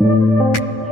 YouTube.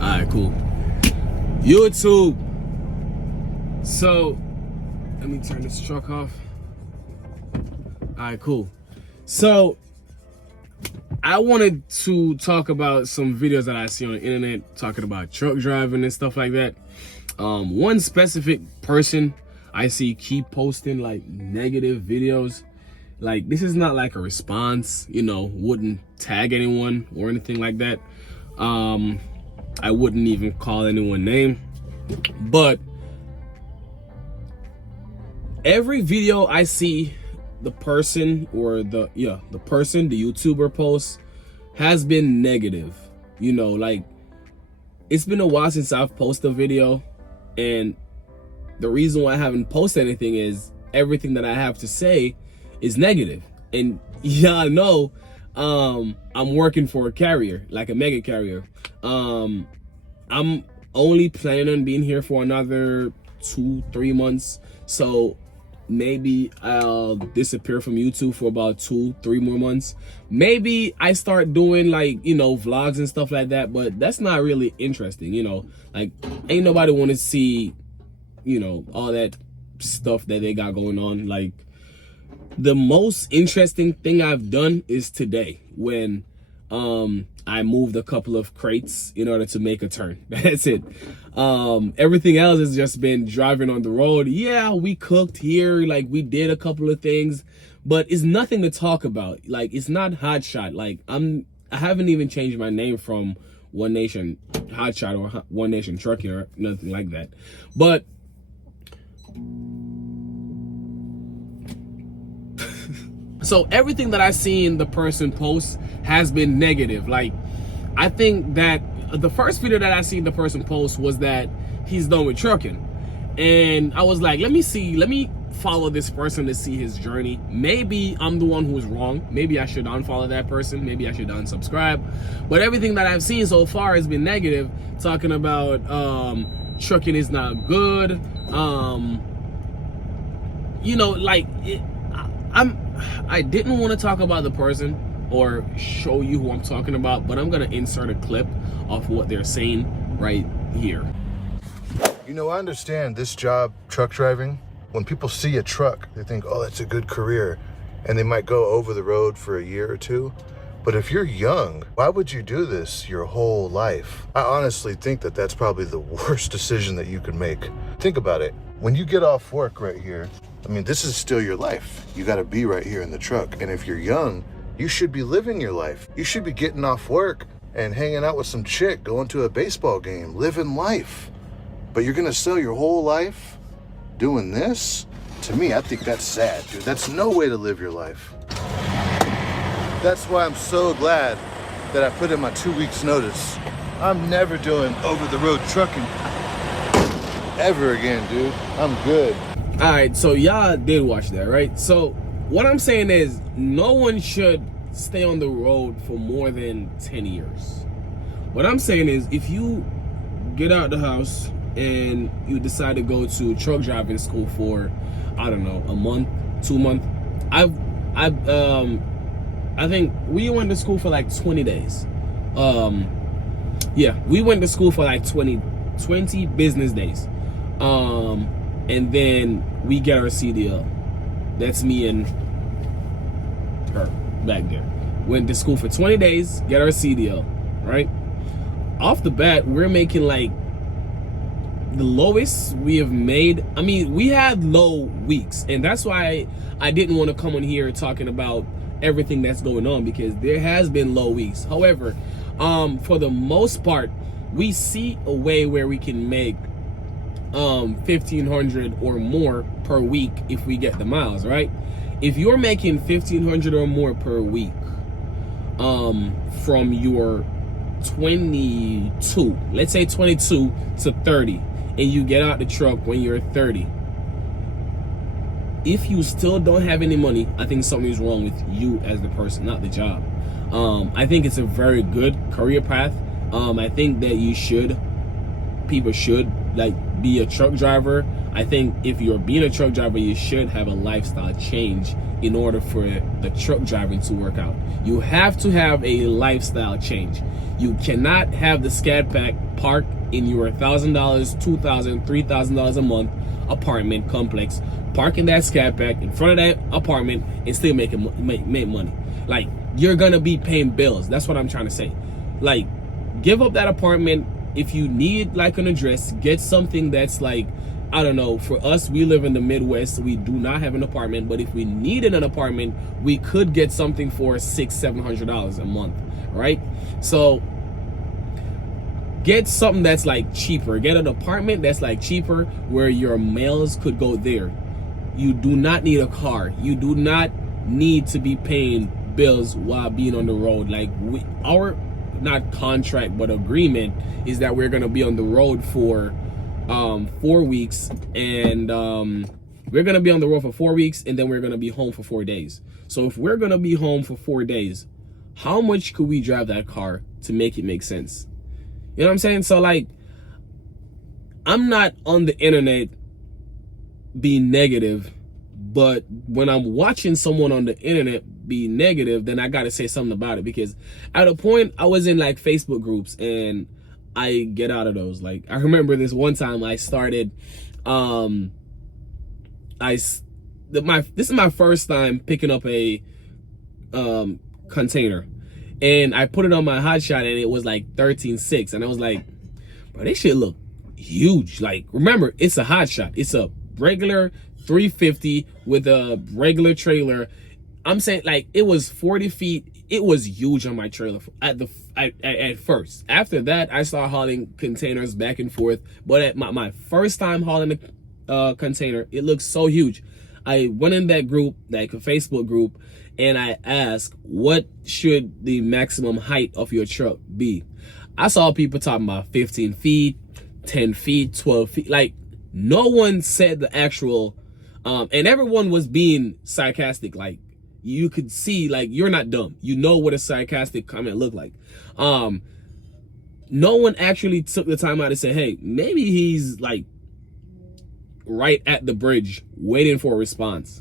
Alright, cool. YouTube. So, let me turn this truck off. Alright, cool. So, I wanted to talk about some videos that I see on the internet talking about truck driving and stuff like that. One specific person I see keep posting like negative videos. Like, this is not like a response, you know, wouldn't tag anyone or anything like that. I wouldn't even call anyone name. But every video I see the person or the YouTuber post has been negative. You know, like, it's been a while since I've posted a video, and the reason why I haven't posted anything is everything that I have to say is negative. And y'all know I'm working for a carrier, like a mega carrier. I'm only planning on being here for another 2-3 months, so maybe I'll disappear from YouTube for about 2-3 more months. Maybe I start doing, like, you know, vlogs and stuff like that, but that's not really interesting, you know. Like, ain't nobody want to see, you know, all that stuff that they got going on. Like, the most interesting thing I've done is today, when I moved a couple of crates in order to make a turn. That's it. Everything else has just been driving on the road. Yeah, we cooked here, like, we did a couple of things, but it's nothing to talk about. Like, it's not Hotshot. Like, I haven't even changed my name from One Nation Hotshot or One Nation Trucking or nothing like that. But so everything that I see in the person post has been negative. Like, I think that the first video that I seen the person post was that he's done with trucking. And I was like, let me follow this person to see his journey. Maybe I'm the one who was wrong. Maybe I should unfollow that person. Maybe I should unsubscribe. But everything that I've seen so far has been negative, talking about trucking is not good. You know, like, I didn't want to talk about the person or show you who I'm talking about, but I'm gonna insert a clip of what they're saying right here. You know, I understand this job, truck driving. When people see a truck, they think, oh, that's a good career, and they might go over the road for a year or two. But if you're young, why would you do this your whole life? I honestly think that that's probably the worst decision that you could make. Think about it. When you get off work right here, I mean, this is still your life. You got to be right here in the truck. And if you're young, you should be living your life. You should be getting off work and hanging out with some chick, going to a baseball game, living life. But you're going to sell your whole life doing this? To me, I think that's sad, dude. That's no way to live your life. That's why I'm so glad that I put in my 2 weeks notice. I'm never doing over-the-road trucking ever again, dude. I'm good. All right, so y'all did watch that, right? So what I'm saying is, no one should stay on the road for more than 10 years. What I'm saying is, if you get out the house and you decide to go to truck driving school for, I don't know, a month, 2 months. I think we went to school for like 20 days. Yeah, we went to school for like 20 business days. And then we get our CDL. That's me and her back there. Went to school for 20 days, get our CDL, right? Off the bat, we're making like the lowest we have made. I mean, we had low weeks, and that's why I didn't want to come on here talking about everything that's going on, because there has been low weeks. However, for the most part, we see a way where we can make $1,500 or more per week if we get the miles, right? If you're making $1,500 or more per week, from your 22, let's say 22 to 30, and you get out the truck when you're 30, if you still don't have any money, I think something's wrong with you as the person, not the job. I think it's a very good career path. I think that people should like be a truck driver. I think if you're being a truck driver, you should have a lifestyle change in order for the truck driving to work out. You have to have a lifestyle change. You cannot have the Scat Pack park in your $1,000, $2,000, $3,000 a month apartment complex, parking that Scat Pack in front of that apartment and still make money. Like, you're gonna be paying bills. That's what I'm trying to say. Like, give up that apartment. If you need like an address, get something that's like, I don't know, for us, we live in the Midwest, so we do not have an apartment, but if we needed an apartment, we could get something for $600-700 a month, right? So get something that's like cheaper. Get an apartment that's like cheaper where your mails could go there. You do not need a car. You do not need to be paying bills while being on the road. Like, our not contract but agreement is that we're gonna be on the road for 4 weeks, and we're gonna be on the road for 4 weeks, and then we're gonna be home for 4 days. So if we're gonna be home for 4 days, how much could we drive that car to make it make sense? You know what I'm saying? So like, I'm not on the internet being negative, but when I'm watching someone on the internet be negative, then I gotta say something about it, because at a point I was in like Facebook groups and I get out of those. Like, I remember this one time I started, this is my first time picking up a container, and I put it on my hotshot and it was like 13.6, and I was like, bro, this shit look huge. Like, remember, it's a hotshot. It's a regular 350 with a regular trailer. I'm saying, like, it was 40 feet. It was huge on my trailer at first. After that, I started hauling containers back and forth. But at my first time hauling a container, it looked so huge. I went in that group, like a Facebook group, and I asked, what should the maximum height of your truck be? I saw people talking about 15 feet, 10 feet, 12 feet. Like, no one said the actual, and everyone was being sarcastic. Like, you could see, like, you're not dumb. You know what a sarcastic comment looked like. No one actually took the time out to say, hey, maybe he's like right at the bridge waiting for a response.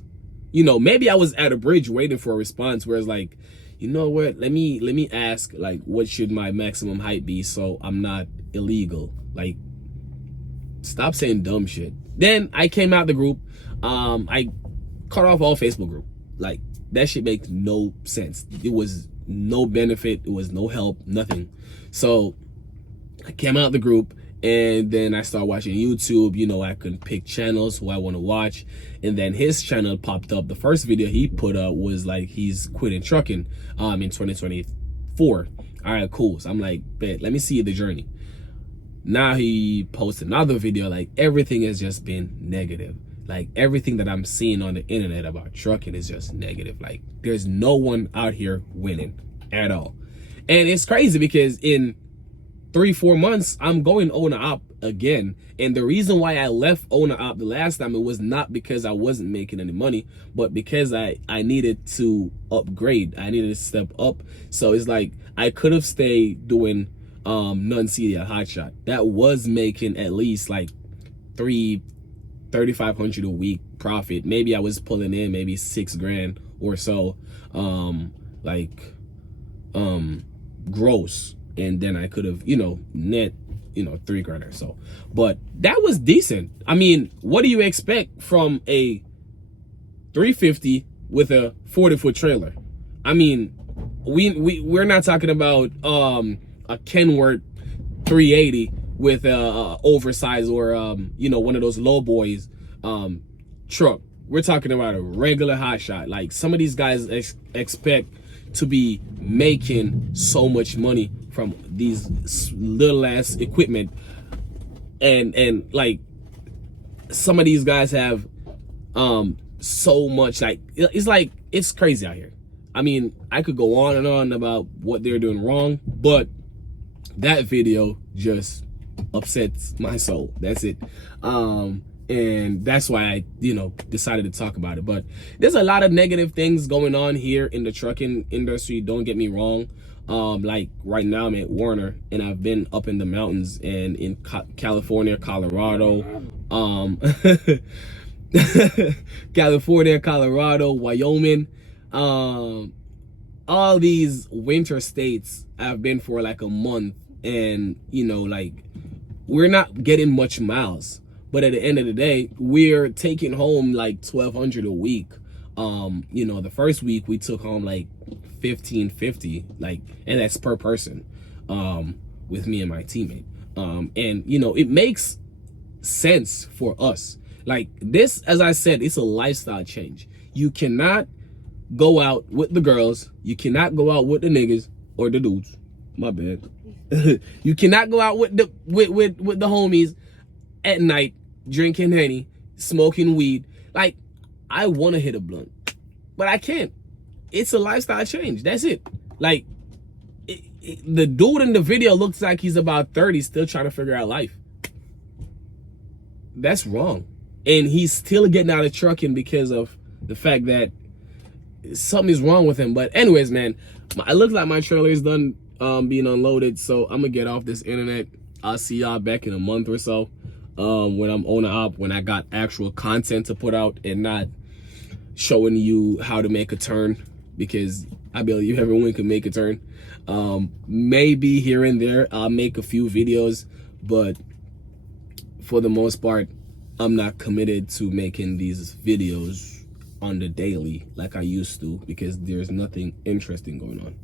You know, maybe I was at a bridge waiting for a response, where it's like, you know what, let me ask, like, what should my maximum height be so I'm not illegal? Like, stop saying dumb shit. Then I came out the group. I cut off all Facebook group. Like, that shit makes no sense. It was no benefit. It was no help, nothing. So I came out the group, and then I started watching YouTube. You know, I could pick channels who I want to watch. And then his channel popped up. The first video he put up was like, he's quitting trucking in 2024. All right, cool. So I'm like, bet, let me see the journey. Now he posted another video. Like, everything has just been negative. Like, everything that I'm seeing on the internet about trucking is just negative. Like, there's no one out here winning at all. And it's crazy because in 3-4 months, I'm going owner op again. And the reason why I left owner op the last time, it was not because I wasn't making any money, but because I needed to upgrade. I needed to step up. So it's like, I could have stayed doing non-CDL hotshot. That was making at least like $3,500 a week profit. Maybe I was pulling in maybe $6 grand or so, gross. And then I could have, you know, net, you know, $3 grand or so. But that was decent. I mean, what do you expect from a 350 with a 40-foot trailer? I mean, we're not talking about a Kenworth 380 with a oversized or you know, one of those low boys truck. We're talking about a regular hotshot. Like, some of these guys expect to be making so much money from these little ass equipment, and like, some of these guys have so much, like, it's crazy out here. I mean, I could go on and on about what they're doing wrong, but that video just upsets my soul. That's it. And that's why I, decided to talk about it. But there's a lot of negative things going on here in the trucking industry. Don't get me wrong. Like right now I'm at Warner, and I've been up in the mountains and in California, Colorado, California, Colorado, Wyoming, all these winter states I've been for like a month, and like we're not getting much miles, but at the end of the day we're taking home like 1,200 a week. The first week we took home like 1,550, and that's per person, with me and my teammate. And it makes sense for us. Like this, as I said, it's a lifestyle change. You cannot go out with the girls, you cannot go out with the niggas or the dudes, my bad. You cannot go out with the homies at night drinking Henny, smoking weed. Like, I want to hit a blunt, but I can't. It's a lifestyle change. That's it. Like, the dude in the video looks like he's about 30, still trying to figure out life. That's wrong. And he's still getting out of trucking because of the fact that something is wrong with him. But anyways, man, it looks like my trailer is done being unloaded, so I'm gonna get off this internet. I'll see y'all back in a month or so, when I'm on the op, when I got actual content to put out and not showing you how to make a turn, because I believe everyone can make a turn. Maybe here and there I'll make a few videos, but for the most part I'm not committed to making these videos on the daily like I used to, because there's nothing interesting going on.